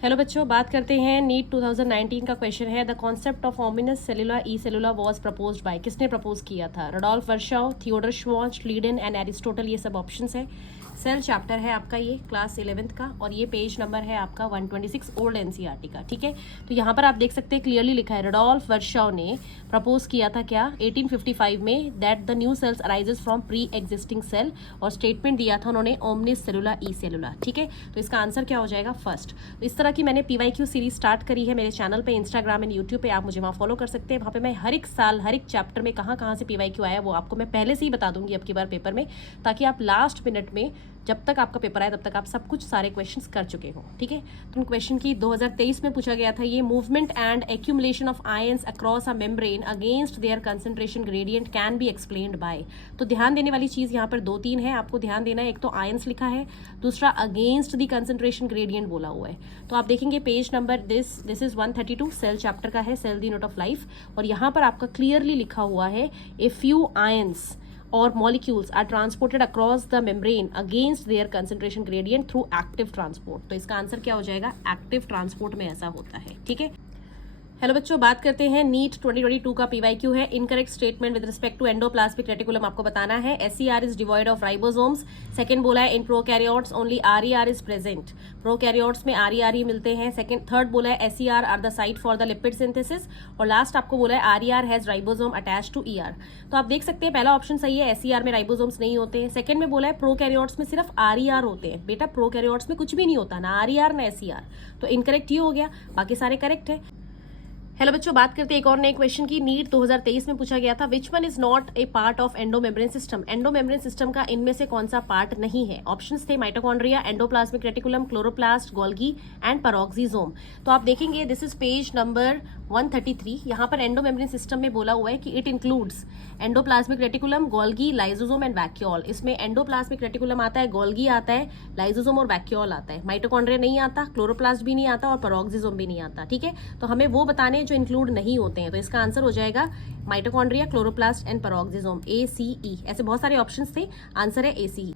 Hello बच्चों, बात करते हैं नीट 2019 का क्वेश्चन है the concept of omnis cellula e cellula was proposed by, किसने प्रपोज किया था? Rudolf Virchow, Theodor Schwartz, Leiden and Aristotle, ये सब ऑप्शंस है। सेल चैप्टर है आपका ये क्लास 11th का और ये पेज नंबर है आपका 126 ओल्ड एनसीईआरटी का। ठीक है, तो यहाँ पर आप देख सकते हैं क्लियरली लिखा है रडोल्फ वर्शाउ ने प्रपोज किया था क्या 1855 में, that the new cells arises from pre existing cell, और स्टेटमेंट दिया था उन्होंने ओमनिस सेलुला ई सेलुला। ठीक है, तो इसका आंसर क्या हो जाएगा? फर्स्ट। तो इस तरह की मैंने पीवाईक्यू सीरीज स्टार्ट करी है मेरे चैनल पे, इंस्टाग्राम एंड यूट्यूब पे, आप मुझे वहाँ फॉलो कर सकते हैं। वहाँ पे मैं हर एक साल हर एक चैप्टर में कहाँ से पीवाईक्यू आया वो आपको मैं पहले से ही बता दूंगी अब की बार पेपर में, ताकि आप लास्ट मिनट में जब तक आपका पेपर आए तब तक आप सब कुछ सारे क्वेश्चंस कर चुके हो। ठीक है, तो क्वेश्चन की 2023 में पूछा गया था ये, movement and accumulation of ions across a membrane against their concentration gradient can be explained bye. तो ध्यान देने वाली चीज यहाँ पर 2-3 है, आपको ध्यान देना है। एक तो आयंस लिखा है, दूसरा अगेंस्ट द कंसंट्रेशन ग्रेडियंट बोला हुआ है। तो आप देखेंगे page number this is 132 cell chapter का है, cell the unit of life, और यहाँ पर आपका क्लियरली लिखा हुआ है a few ions or molecules are transported across the membrane against their concentration gradient through active transport। तो इसका आंसर क्या हो जाएगा? एक्टिव ट्रांसपोर्ट में ऐसा होता है। ठीक है, हेलो बच्चों, बात करते हैं नीट 2022 का पीवाईक्यू है। Incorrect statement with respect to endoplasmic reticulum आपको बताना है। SER is devoid of ribosomes. Second बोला है in prokaryotes only RER is present, prokaryotes में आरईआर ही मिलते हैं। थर्ड बोला है SER are the site for the lipid synthesis, और लास्ट आपको बोला है RER has ribosome attach to ER. तो आप देख सकते हैं पहला ऑप्शन सही है, एसईआर में राइबोसोम्स नहीं होते हैं। सेकंड में बोला है प्रोकैरियोट्स में सिर्फ आरईआर होते हैं। बेटा प्रोकैरियोट्स में कुछ भी नहीं होता, ना आरईआर ना एसईआर, तो इनकरेक्ट ही हो गया, बाकी सारे करेक्ट है। हेलो बच्चों, बात करते हैं एक और नए क्वेश्चन की। नीट 2023 में पूछा गया था which one is not a part of endomembrane system. Endomembrane system का इनमें से कौन सा पार्ट नहीं है? ऑप्शंस थे mitochondria, endoplasmic reticulum, chloroplast, Golgi and peroxisome. तो आप देखेंगे दिस इज पेज नंबर 133। यहाँ पर एंडोमेम्ब्रेन सिस्टम में बोला हुआ है कि it includes endoplasmic reticulum, Golgi, lysosome and vacuole. इसमें एंडोप्लाज्मिक रेटिकुलम आता है, गोल्गी आता है, लाइसोसोम और वैक्यूल आता है। माइटोकॉन्ड्रिया नहीं आता, क्लोरोप्लास्ट भी नहीं आता और पेरोक्सिसोम भी नहीं आता। ठीक है, तो हमें वो बताने जो इंक्लूड नहीं होते हैं। तो इसका आंसर हो जाएगा mitochondria, chloroplast and peroxisome, ACE। ऐसे बहुत सारे ऑप्शंस थे, आंसर है ACE।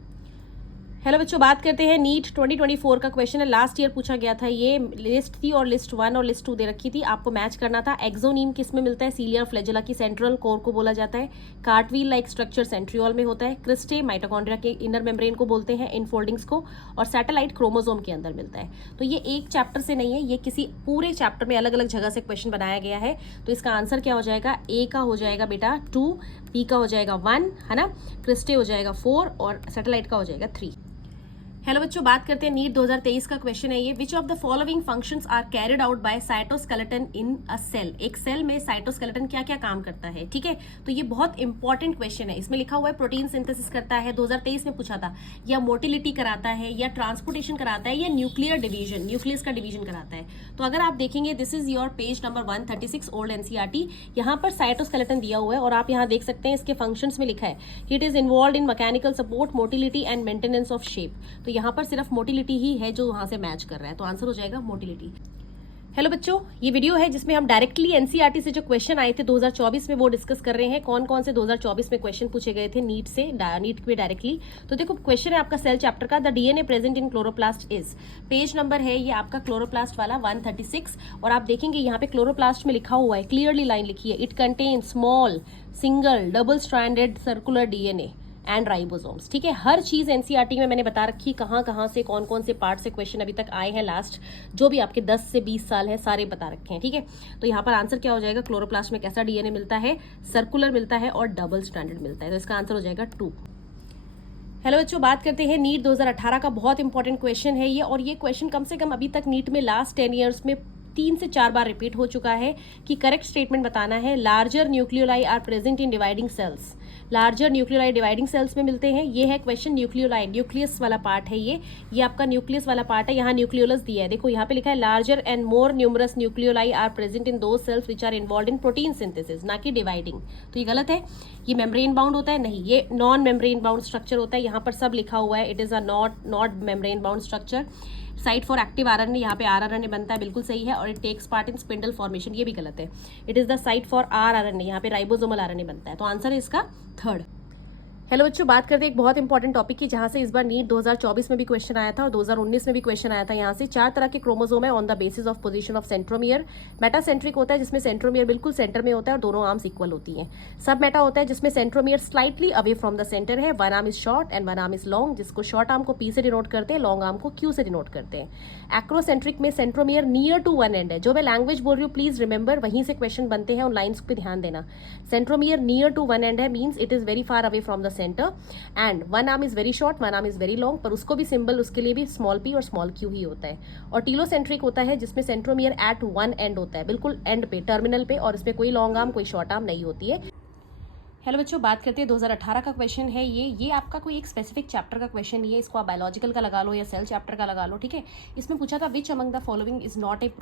हेलो बच्चों, बात करते हैं नीट 2024 का क्वेश्चन है। लास्ट ईयर पूछा गया था, ये लिस्ट थी और लिस्ट 1 और लिस्ट 2 दे रखी थी, आपको मैच करना था। एक्सोनीम किस में मिलता है? सीलियर फ्लैजेला की सेंट्रल कोर को बोला जाता है। कार्टवील लाइक स्ट्रक्चर सेंट्रियोल में होता है। क्रिस्टे माइटोकॉन्ड्रिया के इनर मेम्ब्रेन को बोलते हैं, इनफोल्डिंग्स को, और सैटेलाइट क्रोमोसोम के अंदर मिलता है। तो ये एक चैप्टर से नहीं है, ये किसी पूरे चैप्टर में अलग अलग जगह से क्वेश्चन बनाया गया है। तो इसका आंसर क्या हो जाएगा? ए का हो जाएगा बेटा 2, बी का हो जाएगा 1, है ना, क्रिस्टे हो जाएगा 4 और सैटेलाइट का हो जाएगा 3। हेलो बच्चों, बात करते हैं नीट 2023 का क्वेश्चन है ये, which of the following functions are carried out by cytoskeleton in a cell. एक सेल में साइटोस्केलेटन क्या क्या काम करता है? ठीक है, तो ये बहुत इंपॉर्टेंट क्वेश्चन है। इसमें लिखा हुआ है प्रोटीन सिंथेसिस करता है, 2023 में पूछा था, या मोटिलिटी कराता है, या ट्रांसपोर्टेशन कराता है, या न्यूक्लियर डिवीजन, न्यूक्लियस का डिवीजन कराता है। तो अगर आप देखेंगे this is your page number 136 old NCERT, यहाँ पर साइटोस्केलेटन दिया हुआ है और आप यहाँ देख सकते हैं इसके फंक्शंस में लिखा है it is involve in mechanical support, motility and maintenance of shape. तो यहाँ पर सिर्फ मोटिलिटी ही है जो वहां से मैच कर रहा है, तो आंसर हो जाएगा मोटिलिटी। हेलो बच्चों, ये वीडियो है जिसमें हम डायरेक्टली एनसीईआरटी से जो क्वेश्चन आए थे 2024 में वो डिस्कस कर रहे हैं। कौन कौन से 2024 में क्वेश्चन पूछे गए थे नीट से, नीट में डायरेक्टली। तो देखो क्वेश्चन है आपका सेल चैप्टर का, the DNA present in chloroplast is. Page number है ये आपका क्लोरोप्लास्ट वाला 136, और आप देखेंगे यहाँ पे क्लोरोप्लास्ट में लिखा हुआ है, क्लियरली लाइन लिखी है, it contain small single double stranded circular DNA and ribosomes. ठीक है, हर चीज एनसीईआरटी में मैंने बता रखी, कहाँ से कौन कौन से पार्ट से क्वेश्चन अभी तक आए हैं, लास्ट जो भी आपके 10 से 20 साल है सारे बता रखे हैं। ठीक है, तो यहाँ पर आंसर क्या हो जाएगा? क्लोरोप्लास्ट में कैसा डीएनए मिलता है? सर्कुलर मिलता है और डबल स्ट्रैंडेड मिलता है, तो इसका आंसर हो जाएगा 2। हेलो बच्चों, बात करते हैं नीट 2018 का, बहुत इंपॉर्टेंट क्वेश्चन है ये, और ये क्वेश्चन कम से कम अभी तक नीट में लास्ट 10 ईयर्स में 3 से 4 बार रिपीट हो चुका है कि करेक्ट स्टेटमेंट बताना है। Larger nucleoli are present in dividing cells. Larger nucleoli dividing cells में मिलते हैं, ये है क्वेश्चन। न्यूक्लियोलाई न्यूक्लियस वाला पार्ट है ये आपका न्यूक्लियस वाला पार्ट है, यहाँ न्यूक्लियोलस दिया है, देखो यहाँ पे लिखा है larger and more numerous nucleoli are present in those cells which are involve in protein synthesis, ना कि डिवाइडिंग। तो ये गलत है, ये मेम्ब्रेन बाउंड होता है, नहीं, ये नॉन मेम्ब्रेन बाउंड स्ट्रक्चर होता है। यहाँ पर सब लिखा हुआ है, it is a not membrane bound structure. Site for active RNA, यहाँ पे आरआरएनए बनता है, बिल्कुल सही है, और it takes part in spindle formation, ये भी गलत है। It is the site for rRNA, यहाँ पे राइबोसोमल आरएनए बनता है, तो आंसर है इसका 3rd। हेलो बच्चों, बात करते हैं एक बहुत इंपॉर्टेंट टॉपिक की, जहां से इस बार नीट 2024 में भी क्वेश्चन आया था और 2019 में भी क्वेश्चन आया था। यहाँ से 4 तरह के क्रोमोसोम है on the basis of position of centromere. Metacentric होता है जिसमें सेंट्रोमियर बिल्कुल सेंटर में होता है और दोनों आर्म्स इक्वल होती हैं। सब मेटा होता है जिसमें centromere slightly away from the center है। One arm is short and one arm is long, जिसको शॉर्ट आर्म को पी से डिनोट करते हैं, लॉन्ग आर्म को क्यू से डिनोट करते हैं। एक्रोसेंट्रिक में centromere near to one end है। जो मैं लैंग्वेज बोल रही हूँ प्लीज रिमेंबर, वहीं से क्वेश्चन बनते हैं, उन लाइन्स पे ध्यान देना। Centromere near to one end है means it is very far away from the center. And one arm is very short, one arm is very long, पर उसको भी सिंबल उसके लिए भी स्मॉल पी और स्मॉल क्यू ही होता है। और टीलोसेंट्रिक होता है जिसमें सेंट्रोमियर एट वन एंड होता है, बिल्कुल एंड पे, टर्मिनल पे, और इसमें कोई लॉन्ग आर्म कोई शॉर्ट आर्म नहीं होती है। हेलो बच्चों, बात करते हैं 2018 का क्वेश्चन है ये आपका कोई एक स्पेसिफिक चैप्टर का क्वेश्चन नहीं है। इसको आप बायोलॉजिकल का लगा लो या सेल चैप्टर का लगा लो, ठीक है। इसमें पूछा था which among the following is not a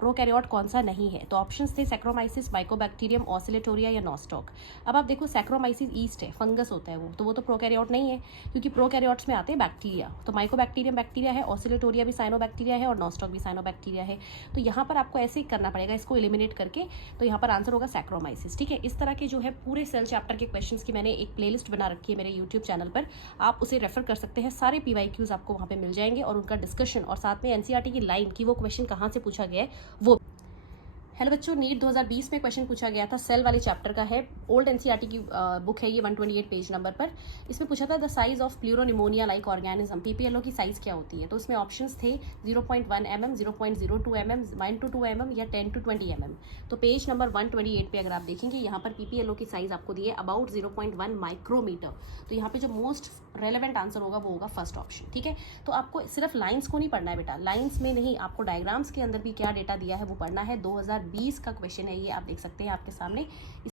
prokaryote, कौन सा नहीं है। तो ऑप्शंस थे सैक्रोमाइसिस, माइकोबैक्टीरियम, ऑसिलेटोरिया या नॉस्टॉक। अब आप देखो, सैक्रोमाइसिस ईस्ट है, फंगस होता है वो तो प्रोकैरियोट नहीं है, क्योंकि प्रोकैरियोट्स में आते हैं बैक्टीरिया। तो माइकोबैक्टीरियम बैक्टीरिया है, ऑसिलेटोरिया भी साइनोबैक्टीरिया है और नॉस्टॉक भी साइनोबैक्टीरिया है। तो यहाँ पर आपको ऐसे ही करना पड़ेगा, इसको एलिमिनेट करके। तो यहाँ पर आंसर होगा सैक्रोमाइसिस, ठीक है। इस तरह के जो है पूरे सेल चैप्टर के क्वेश्चंस की मैंने एक प्लेलिस्ट बना रखी है मेरे यूट्यूब चैनल पर, आप उसे रेफर कर सकते हैं। सारे PYQs आपको वहाँ पे मिल जाएंगे और उनका डिस्कशन, और साथ में NCERT की लाइन की वो क्वेश्चन कहाँ से पूछा गया है वो। हेलो बच्चों, नीट 2020 में क्वेश्चन पूछा गया था, सेल वाले चैप्टर का है, ओल्ड NCERT की बुक है ये, 128 पेज नंबर पर। इसमें पूछा था the size of pleuropneumonia like organism, PPLO की साइज क्या होती है। तो इसमें ऑप्शंस थे 0.1 mm, 0.02 mm, 1 to 2 mm या 10 to 20 mm। तो पेज नंबर 128 पे अगर आप देखेंगे, यहाँ पर PPLO की साइज आपको दी है अबाउट 0.1 माइक्रोमीटर। तो यहाँ पे जो मोस्ट रेलेवेंट आंसर होगा वो होगा फर्स्ट ऑप्शन, ठीक है। तो आपको सिर्फ लाइन्स को नहीं पढ़ना है बेटा, लाइन्स में नहीं, आपको डायग्राम्स के अंदर भी क्या डेटा दिया है वो पढ़ना है। 2020 का क्वेश्चन है ये, आप देख सकते हैं आपके सामने।